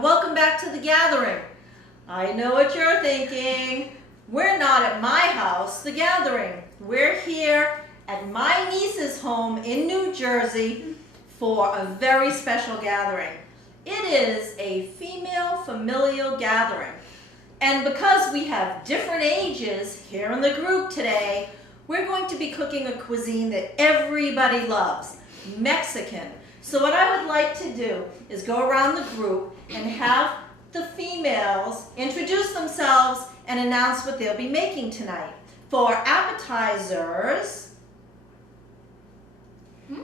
and welcome back to the gathering. I know what you're thinking. We're not at my house, the gathering. We're here at my niece's home in New Jersey for a very special gathering. It is a female familial gathering. And because we have different ages here in the group today, we're going to be cooking a cuisine that everybody loves, Mexican. So what I would like to do is go around the group and have the females introduce themselves and announce what they'll be making tonight. For appetizers, I'm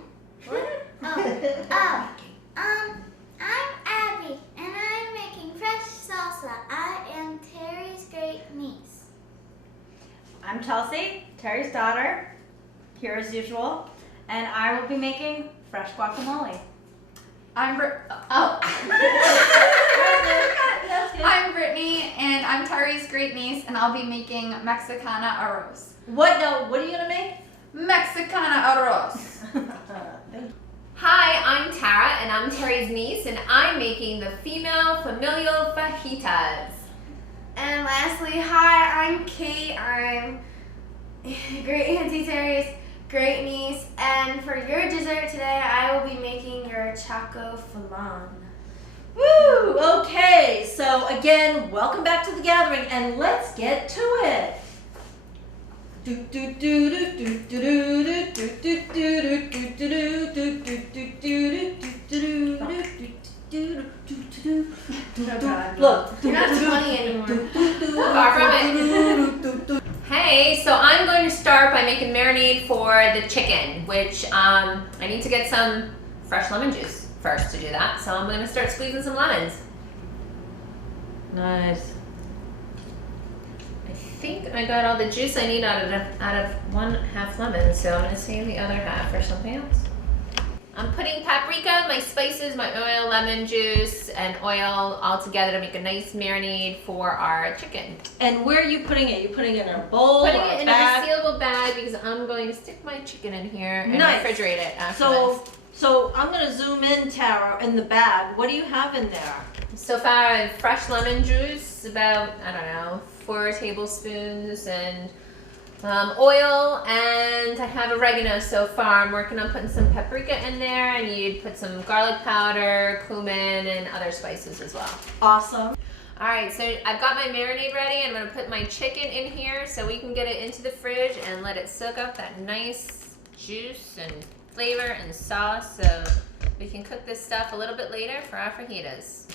Abby, and I'm making fresh salsa. I am Terry's great niece. I'm Chelsea, Terry's daughter, here as usual, and I will be making fresh guacamole. I'm Brittany, and I'm Terry's great niece, and I'll be making Mexicana arroz. what are you gonna make? Mexicana arroz. Hi, I'm Tara, and I'm Terry's niece, and I'm making the female familial fajitas. And lastly, hi, I'm Kate. I'm great Auntie Terry's great niece. And for your dessert today, I will be making your choco flan. Woo! Okay, so again, welcome back to the gathering, and let's get to it. Look. You're not 20 anymore. Far from it. Hey, so I'm going to start by making marinade for the chicken, which I need to get some fresh lemon juice first to do that. So I'm going to start squeezing some lemons. Nice. I think I got all the juice I need out of 1/2 lemon, so I'm going to save the other half for something else. I'm putting paprika, my spices, my oil, lemon juice, and oil all together to make a nice marinade for our chicken. And where are you putting it? You putting it in a bowl Putting or it a in bag? a resealable bag because I'm going to stick my chicken in here and Nice. refrigerate it after this. So I'm gonna zoom in, Tara, in the bag. What do you have in there? So far I have fresh lemon juice, about, I don't know, 4 tablespoons, and oil, and I have oregano so far. I'm working on putting some paprika in there, and you'd put some garlic powder, cumin, and other spices as well. Awesome. All right, so I've got my marinade ready. I'm gonna put my chicken in here so we can get it into the fridge and let it soak up that nice juice and flavor and sauce, so we can cook this stuff a little bit later for our fajitas.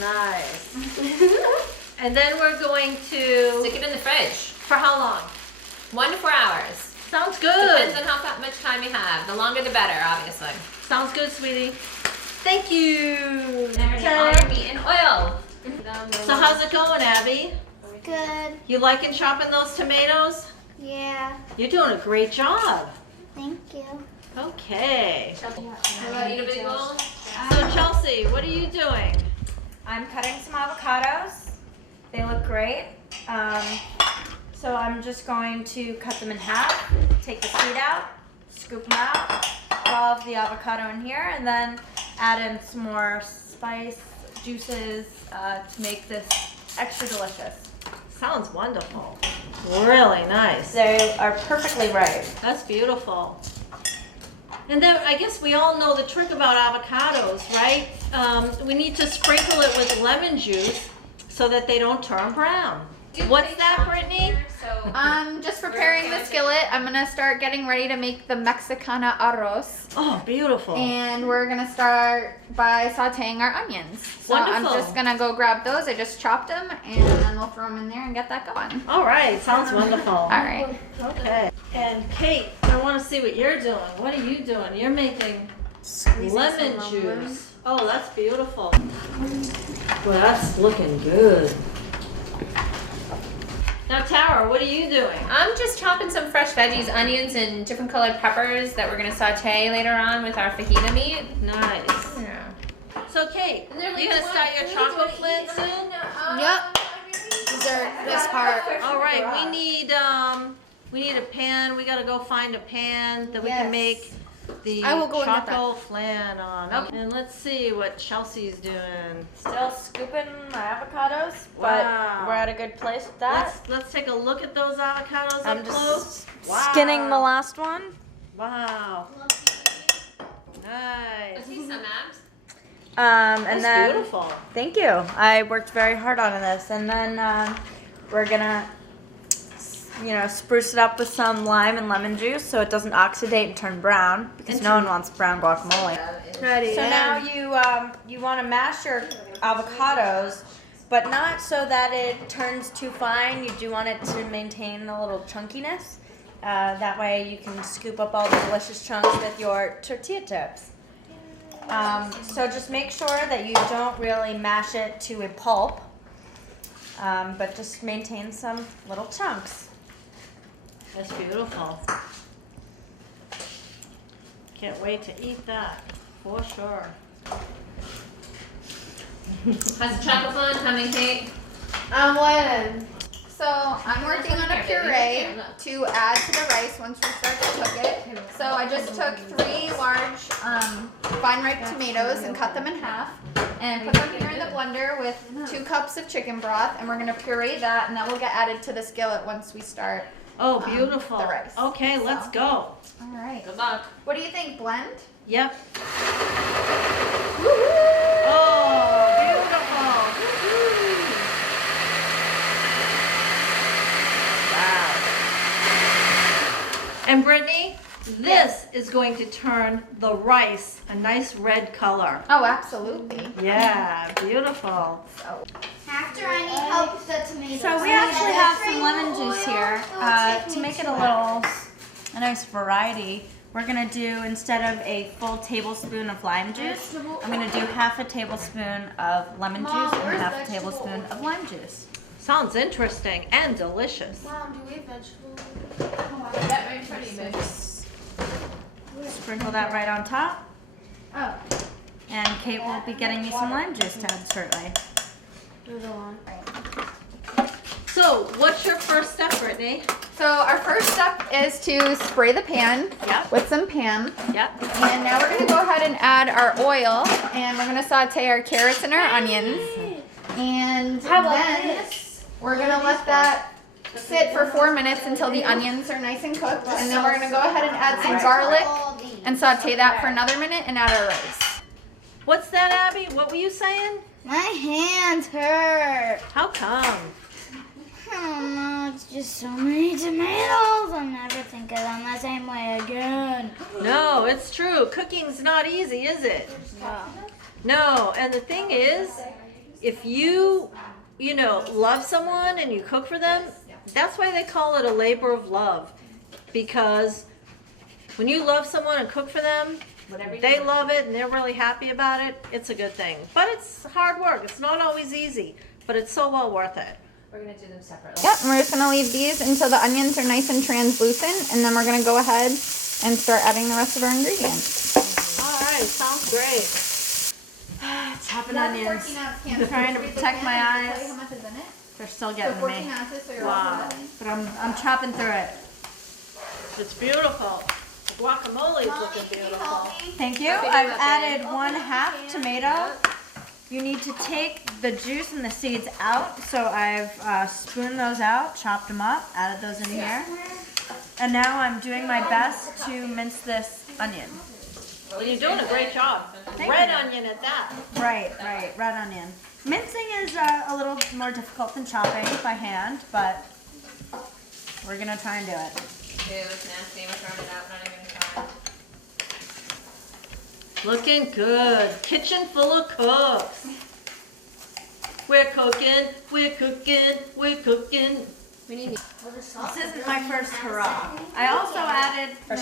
Nice. And then we're going to... Stick it in the fridge. For how long? 1 to 4 hours. Sounds good. Depends on how much time you have. The longer the better, obviously. Sounds good, sweetie. Thank you. All your meat and oil. So how's it going, Abby? Good. You liking chopping those tomatoes? Yeah. You're doing a great job. Thank you. Okay. How about you, a big bowl? So Chelsea, what are you doing? I'm cutting some avocados. They look great. So I'm just going to cut them in half, take the seed out, scoop them out, put all of the avocado in here, and then add in some more spice, juices to make this extra delicious. Sounds wonderful. Really nice. They are perfectly ripe. That's beautiful. And then I guess we all know the trick about avocados, right? We need to sprinkle it with lemon juice so that they don't turn brown. What's that, Brittany? Just preparing the skillet. I'm gonna start getting ready to make the Mexicana arroz. Oh, beautiful. And we're gonna start by sauteing our onions. So Wonderful. I'm just gonna go grab those. I just chopped them, and then we'll throw them in there and get that going. All right, sounds wonderful. All right. Okay. And Kate, I want to see what you're doing. What are you doing? You're making lemon juice. Oh, that's beautiful. Well, that's looking good. Now, Tara, what are you doing? I'm just chopping some fresh veggies, onions, and different colored peppers that we're gonna saute later on with our fajita meat. Nice. Yeah. So, Kate, you gonna start your chocolate flint soon? Yep. Dessert, this part. All right, we need a pan. We gotta go find a pan that we can Yes. make the I will go and get that. choco flan on. Okay. And let's see what Chelsea's doing. Still scooping my avocados, but Wow. we're at a good place with that. Let's take a look at those avocados I'm up just close. skinning the last one. Wow. Nice. I see some abs. And That's then beautiful. thank you. I worked very hard on this, and then we're gonna, spruce it up with some lime and lemon juice so it doesn't oxidate and turn brown because no one wants brown guacamole. Ready. So now you want to mash your avocados, but not so that it turns too fine. You do want it to maintain a little chunkiness. That way you can scoop up all the delicious chunks with your tortilla chips. So just make sure that you don't really mash it to a pulp, but just maintain some little chunks. That's beautiful. Can't wait to eat that, for sure. How's the chocolate flan coming, Kate? I'm winning. So I'm working on a puree to add to the rice once we start to cook it. So I just took 3 large fine ripe tomatoes and cut them in half and put them here in the blender with 2 cups of chicken broth, and we're gonna puree that, and that will get added to the skillet once we start. Oh, beautiful. the rice. Okay, let's So. go. All right. Good luck. What do you think, blend? Yep. Oh, beautiful. Wow. And Brittany, this is going to turn the rice a nice red color. Oh, absolutely. Yeah, beautiful. After I need help with the tomatoes. So we actually have some lemon juice here to make it a nice variety. We're gonna do, instead of a full tablespoon of lime juice, I'm gonna do half a tablespoon of lemon juice and half a tablespoon of lime juice. Sounds interesting and delicious. Mom, do we have vegetables? That makes pretty big. Sprinkle that right on top. Oh. And Kate will be getting you some lime juice to add shortly. So, what's your first step, Brittany? So our first step is to spray the pan Yep. with some Pam. Yep. And now we're gonna go ahead and add our oil, and we're gonna saute our carrots and our onions. And then we're gonna let that sit for 4 minutes until the onions are nice and cooked. And then we're gonna go ahead and add some garlic and saute that for another minute and add our rice. What's that, Abby? What were you saying? My hands hurt. How come? I don't know, it's just so many tomatoes. I'll never think of them the same way again. No, it's true. Cooking's not easy, is it? No, and the thing is, if you love someone and you cook for them, that's why they call it a labor of love. Because when you love someone and cook for them, they love it and they're really happy about it, it's a good thing. But it's hard work. It's not always easy, but it's so well worth it. We're gonna do them separately. Yep, and we're just gonna leave these until the onions are nice and translucent, and then we're gonna go ahead and start adding the rest of our ingredients. All right, sounds great. Chopping onions. I'm trying to protect my eyes. How much is in it? They're still So getting 14 me. ounces, so you're Wow. But I'm chopping through it. It's beautiful. The guacamole's looking beautiful. Thank you. I've added 1/2 tomato. You need to take the juice and the seeds out. So I've spooned those out, chopped them up, added those in here. And now I'm doing my best to mince this onion. Well, you're doing a great job. Red onion at that. Right, red onion. Mincing is a little more difficult than chopping by hand, but we're gonna try and do it. Ew, it's nasty. We're throwing it out. Not even trying. Looking good. Kitchen full of cooks. We're cooking, we're cooking, we're cooking. We need. This isn't my first hurrah. I also added I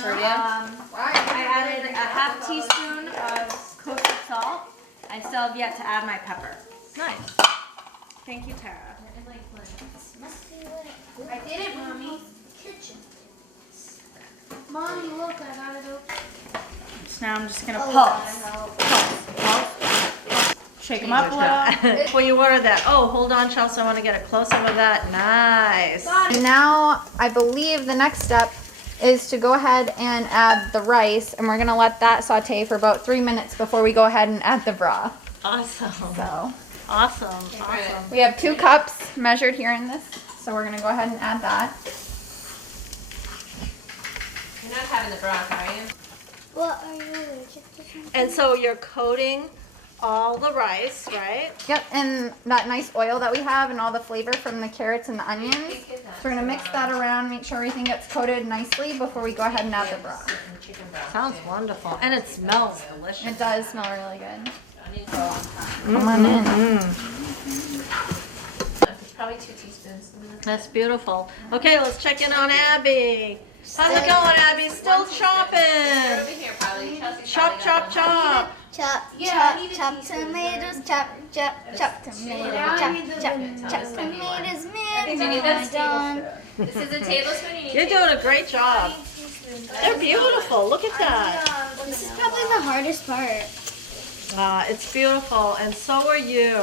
added a 1/2 teaspoon of kosher salt. I still have yet to add my pepper. Nice. Thank you, Tara. Must be what I did it, Mommy. kitchen. Mommy, look, I got it open. So now I'm just gonna pulse. Shake them up a little. Well, you ordered that. Oh, hold on, Chelsea. I want to get a close up of that. Nice. And now I believe the next step is to go ahead and add the rice, and we're gonna let that saute for about 3 minutes before we go ahead and add the broth. Awesome. So Awesome. Awesome. we have 2 cups measured here in this, so we're gonna go ahead and add that. You're not having the broth, are you? What are you allergic to? And so you're coating all the rice, right? Yep, and that nice oil that we have and all the flavor from the carrots and the onions. So we're gonna mix that around, make sure everything gets coated nicely before we go ahead and add the broth. Sounds wonderful. And it smells delicious. It does smell really good. Come on in. Probably 2 teaspoons. That's beautiful. Okay, let's check in on Abby. How's it going, Abby? Still Over chopping. here, probably. Chelsea's Chop, chop, chop. Chop, Yeah, I chop, need a chop teaspoon. tomatoes, chop, chop, chop tomatoes, Now I chop, need the chop, lemon. chop tomatoes, Do man. you need that Done. This is a tablespoon. You need You're doing a great job. They're beautiful. Look at that. This is probably the hardest part. It's beautiful, and so are you.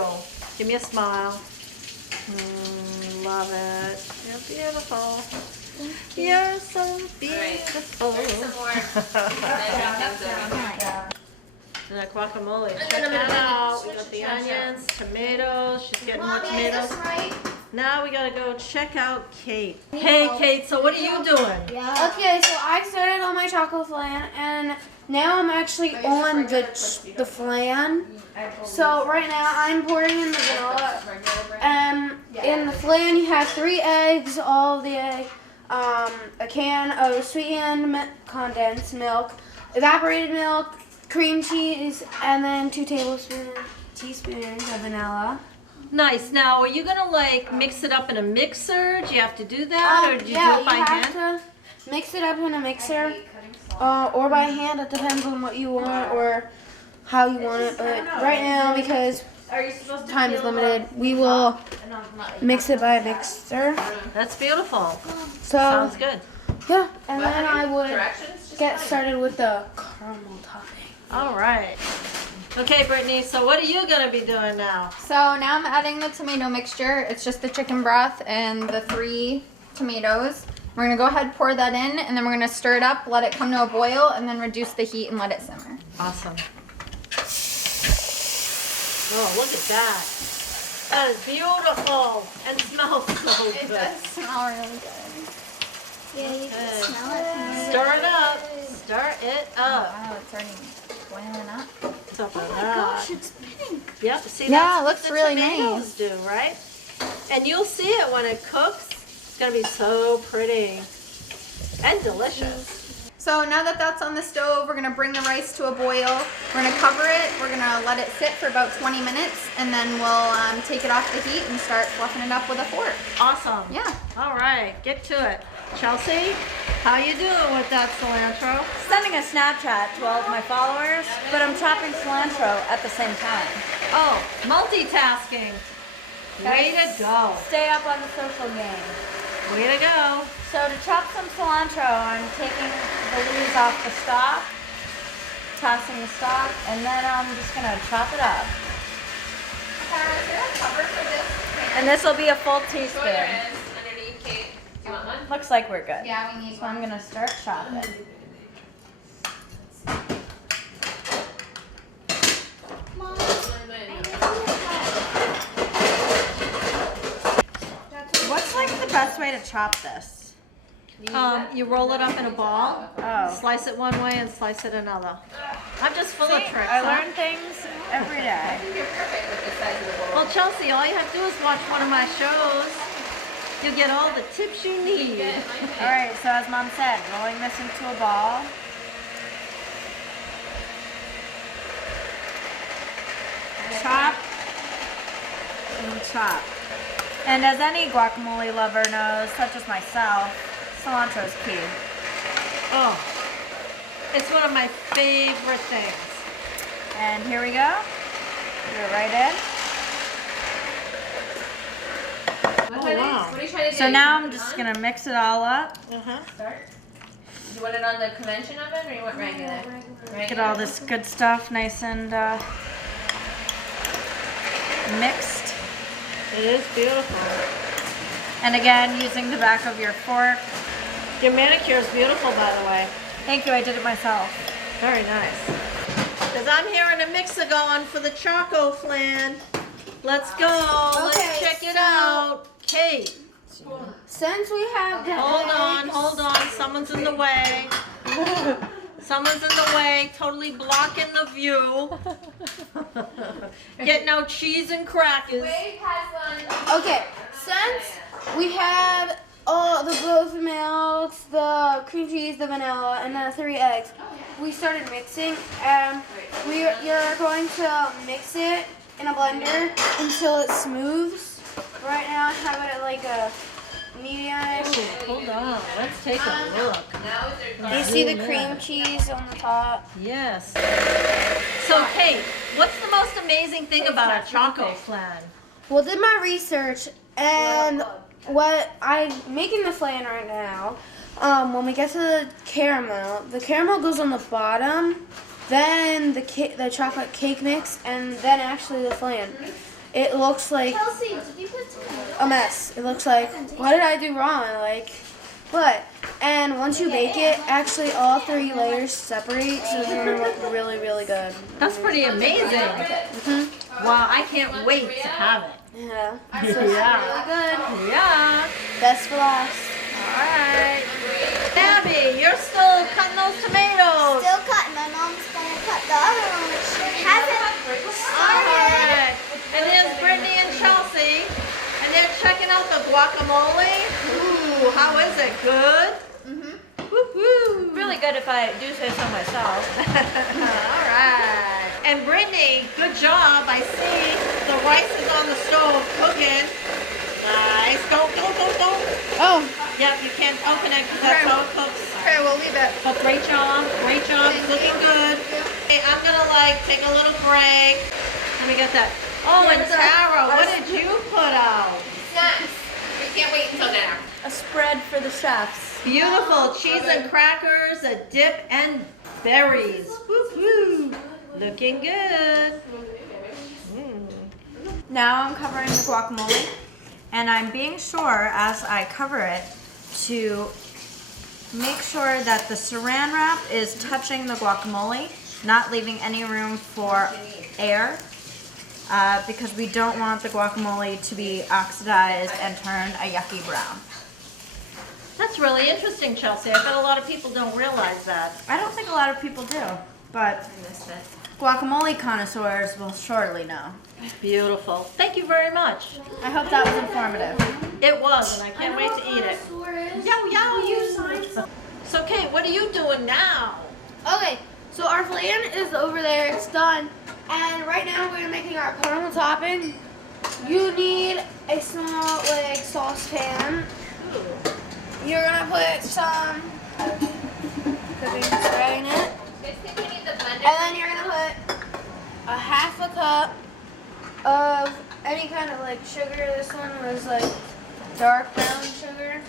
Give me a smile. Love it. You're beautiful. You're so beautiful. There's some more. And that guacamole. And Check then I'm that gonna out. We switch got the the trash out. onions, tomatoes. She's getting more Mommy, is tomatoes. this right? Now we gotta go check out Kate. Hey, Kate. So what are you doing? Yeah. Okay, so I started on my chocolate flan, and now I'm actually on the flan. So right now I'm pouring in the vanilla. In the flan you have 3 eggs, all of the egg, a can of sweetened condensed milk, evaporated milk, cream cheese, and then 2 teaspoons of vanilla. Nice. Now, are you gonna like mix it up in a mixer? Do you have to do that, or do you do it by you hand? have to mix it up in a mixer, or by hand. It depends on what you want or how you want it. But right now, because time is limited, we will mix it by a mixer. That's beautiful. So Sounds good. yeah, and then I would Directions? get started with the caramel topping. All right. Okay, Brittany. So what are you gonna be doing now? So now I'm adding the tomato mixture. It's just the chicken broth and the 3 tomatoes. We're gonna go ahead and pour that in, and then we're gonna stir it up, let it come to a boil, and then reduce the heat and let it simmer. Awesome. Oh, look at that. That is beautiful and smells so It good. does smell really good. Yeah, you Okay. can smell it from over Stir it up. Stir it up. Wow, it's already boiling up. Stuff like Oh my that. gosh, it's pink. Yep. See, Yeah, that's it what looks the really tomatoes nice. do, right? And you'll see it when it cooks. It's gonna be so pretty and delicious. So now that that's on the stove, we're gonna bring the rice to a boil. We're gonna cover it. We're gonna let it sit for about 20 minutes, and then we'll take it off the heat and start fluffing it up with a fork. Awesome. Yeah. All right, get to it. Chelsea, how you doing with that cilantro? Sending a Snapchat to all of my followers, but I'm chopping cilantro at the same time. Oh, multitasking. Way to go. Stay up on the social game. Way to go. So to chop some cilantro, I'm taking the leaves off the stalk, tossing the stalk, and then I'm just gonna chop it up. Is there a cover for this? And this will be a full Sure there teaspoon. is. Underneath, Kate. Do you want one? Looks like we're good. Yeah, we need So I'm gonna start chopping. Mom, What's like the best way to chop this? You roll it up in a ball, Oh. slice it one way and slice it another. I'm just full of See, tricks. I huh? learn things every day. You're perfect with the size of the bowl. Well, Chelsea, all you have to do is watch one of my shows. You'll get all the tips you need. All right, so as Mom said, rolling this into a ball. Chop and chop. And as any guacamole lover knows, such as myself, cilantro is key. Oh, it's one of my favorite things. And here we go. Put it right in. What are you trying to do? So now You I'm want it just on? gonna mix it all up. Start. You want it on the convention oven or you want regular? Get all this good stuff nice and mixed. It is beautiful. And again, using the back of your fork Your manicure is beautiful, by the way. Thank you, I did it myself. Very nice. Because I'm hearing a mixer going for the Choco Flan. Let's go. Let's Okay, check it so- out. Kate, Since we have the hold on. Someone's in the way. Someone's in the way, totally blocking the view. Get no cheese and crackers. Okay, since we have all the both milks, the cream cheese, the vanilla, and the 3 eggs, we started mixing. You're going to mix it in a blender until it smooths. Right now, I have it at like a medium. Hold on, let's take a look. You see the cream cheese on the top. Yes. So Kate, what's the most amazing thing about a Choco Flan? Well, did my research, and what I'm making the flan right now. When we get to the caramel goes on the bottom, then the chocolate cake mix, and then actually the flan. It looks like Kelsey, did you put tomato? a mess. It looks like, what did I do wrong? Like, what? And once you bake it, actually all 3 layers separate, so it's gonna look really, really good. That's pretty amazing. Wow, I can't wait to have it. Yeah. So it's Yeah. really good. Yeah. Best for last. Alright. Abby, you're still cutting those tomatoes. Still cutting. My mom's gonna cut the other one, which hasn't started. Alright. And there's Brittany and Chelsea. And they're checking out the guacamole. Ooh, how is it? Good? Woo-hoo. Really good if I do say so myself. Alright. And Brittany, good job. I see the rice is on the stove cooking. Nice. Don't. Oh, Yep, you can't open it because that's how it cooks. Okay, we'll leave it. But great job. It's looking good. Hey, I'm gonna take a little break. Let me get that. Oh, and Tara, what did you put out? Snacks. We can't wait until dinner. A spread for the chefs. Beautiful cheese and crackers, a dip, and berries. Woo-hoo. Looking good. Now I'm covering the guacamole, and I'm being sure as I cover it to make sure that the saran wrap is touching the guacamole, not leaving any room for air, because we don't want the guacamole to be oxidized and turn a yucky brown. That's really interesting, Chelsea. I bet a lot of people don't realize that. I don't think a lot of people do, but guacamole connoisseurs will surely know. Beautiful. Thank you very much. I hope that was informative. It was, and I can't wait to eat it. Yo, you sign. So, Kate, what are you doing now? okay. So our flan is over there. It's done. And right now we're making our caramel topping. You need a small saucepan. You're gonna put some cooking spray in it, and then you're gonna put a half a cup of any kind of sugar. This one was dark brown sugar,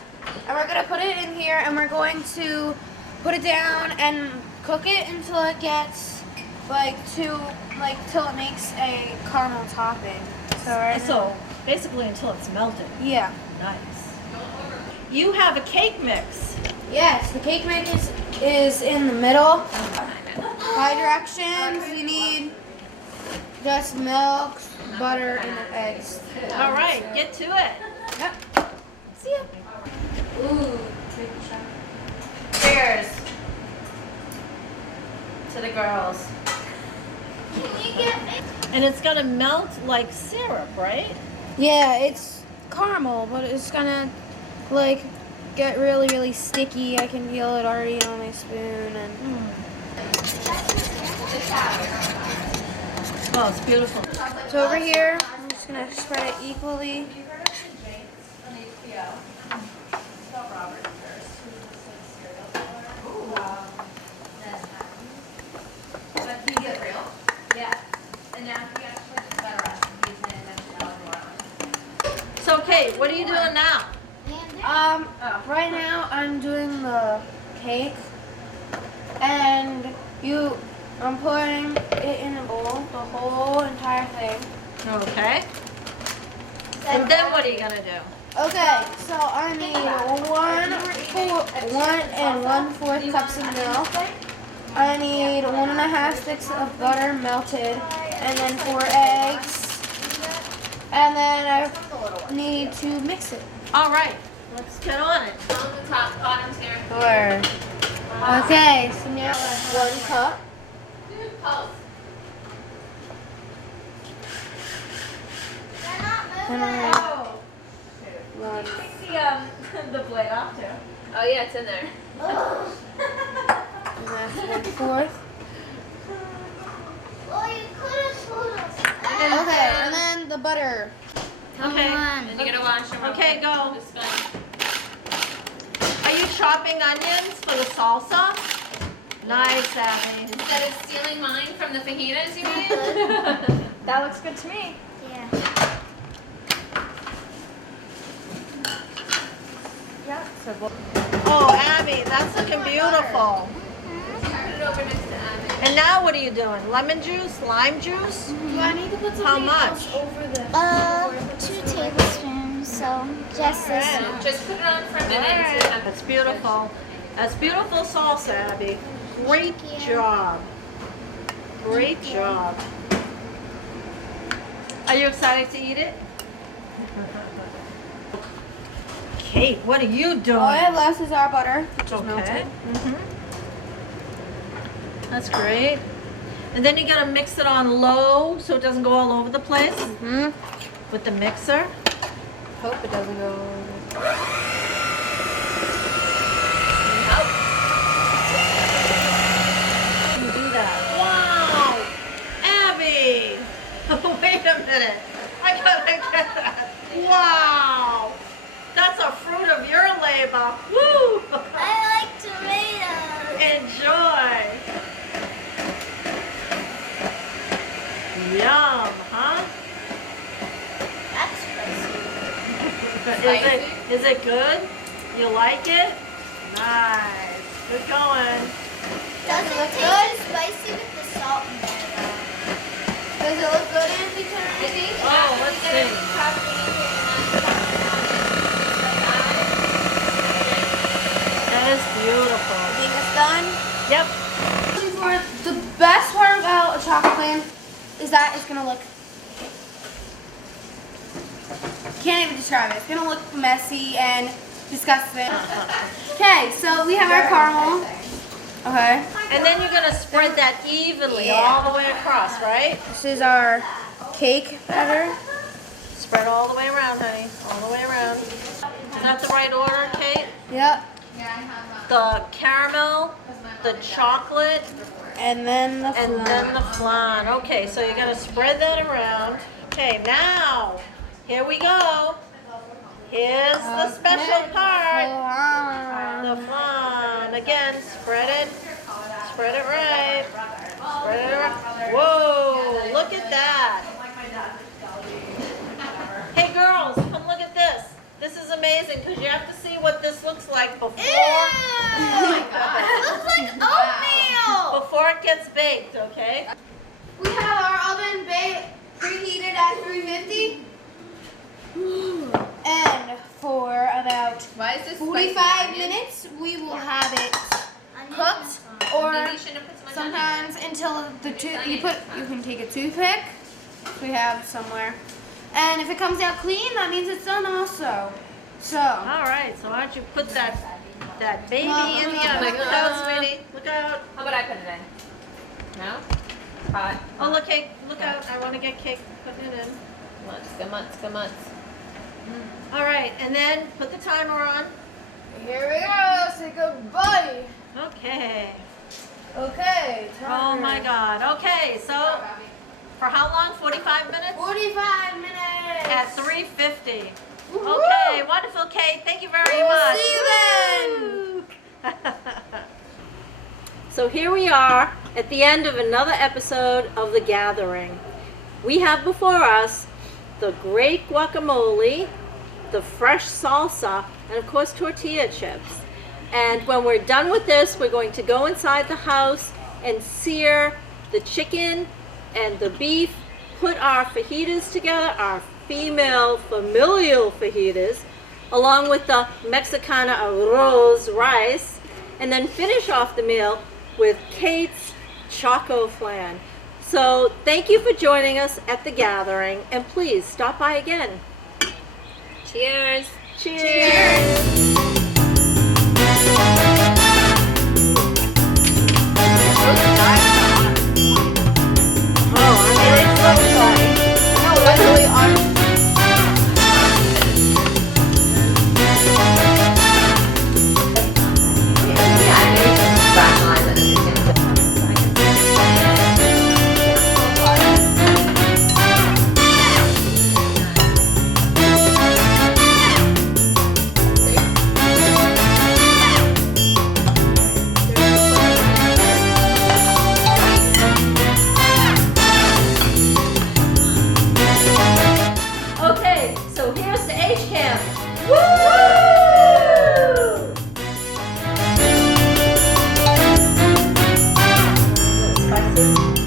and we're gonna put it in here, and we're going to put it down and cook it until it gets till it makes a caramel topping. So, basically until it's melted. Yeah. Nice. You have a cake mix. Yes, the cake mix is in the middle. By directions, you need just milk, butter, and eggs. All right, get to it. Yep. See ya. Ooh. Cheers to the girls. And it's gonna melt like syrup, right? Yeah, it's caramel, but it's gonna get really, really sticky. I can feel it already on my spoon. And Oh, it's beautiful. so over here, I'm just gonna spread it equally. So, Kate, what are you doing now? Right now I'm doing the cake, and I'm putting it in a bowl, the whole entire thing. Okay. And then what are you gonna do? Okay, so I need 1 cups of milk. I need 1.5 sticks of butter melted, and then 4 eggs. And then I need to mix it. All right, let's get on it. On the top, bottom's here. 4. Okay, so now 1 cup. Pulse. And then Take the blade off too. Oh yeah, it's in there. and that's 1/4. Well, you could have told us. Okay, and then the butter. Okay. And you gotta wash them. Okay, go. It's fine. Are you chopping onions for the salsa? Nice, Abby. Instead of stealing mine from the fajitas you made. That looks good to me. Yeah. Yeah. So we'll Oh, Abby, that's looking beautiful. Put it over next to Abby. And now what are you doing? Lemon juice, lime juice? Do I need to put How much? over the? 2 tablespoons. So just this. Alright. Just put it on for a minute. All and see right. what That's beautiful. That's beautiful salsa, Abby. Great Thank you. job. Great job. Are you excited to eat it? Kate, what are you doing? All I have left is our butter, which is Okay. melted. That's great. And then you gotta mix it on low so it doesn't go all over the place with the mixer. Hope it doesn't go. You do that. Wow! Abby! Wait a minute. I gotta get that. Wow! That's a fruit of your labor. Woo! I like tomatoes. Enjoy. Yum, huh? That's spicy. Is it good? You like it? Nice. Good going. Does it taste spicy with the salt in there though? Does it look good, Auntie I Terry? think. Oh, let's see. That is beautiful. I think it's done. Yep. For the best part about a chocolate clam is that it's gonna look. Can't even describe it. It's gonna look messy and disgusting. Okay, so we have our caramel. Okay. And then you're gonna spread that evenly all the way across, right? This is our cake batter. Spread all the way around, honey. All the way around. Is that the right order, Kate? Yep. The caramel, the chocolate, And then the and then the flan. Okay, so you're gonna spread that around. Okay, now, here we go. Here's the special part. The flan. Again, spread it. Spread it right. Spread it right. Whoa, look at that. Hey girls, come look at this. This is amazing because you have to see what this looks like before. Oh my god. It looks like oatmeal. Before it gets baked, okay? We have our oven preheated at 350. And for about Why is this 45 minutes, we will have it cooked, or You shouldn't have put so much onion. sometimes until you can take a toothpick. We have somewhere, and if it comes out clean, that means it's done also. So All right, so why don't you put that baby in the oven? Look out, sweetie. Look out. How about I put it in? No? Hot. Oh, look, cake. Look out. I want to get cake. Putting it in. Come on. All right, and then put the timer on. here we go. Say goodbye. Okay. Okay. Oh my God. Okay, so for how long? 45 minutes? 45 minutes. At 350. Okay, wonderful, Kate. Thank you very much. See you then. Woo! So here we are at the end of another episode of The Gathering. We have before us the great guacamole, the fresh salsa, and of course tortilla chips. And when we're done with this, we're going to go inside the house and sear the chicken and the beef, put our fajitas together, our female familial fajitas, along with the Mexicana arroz rice, and then finish off the meal with Kate's Choco Flan. So thank you for joining us at the gathering, and please stop by again. Cheers. Cheers. No, that's really on. Okay, so here's the H camp. Woo! Spices.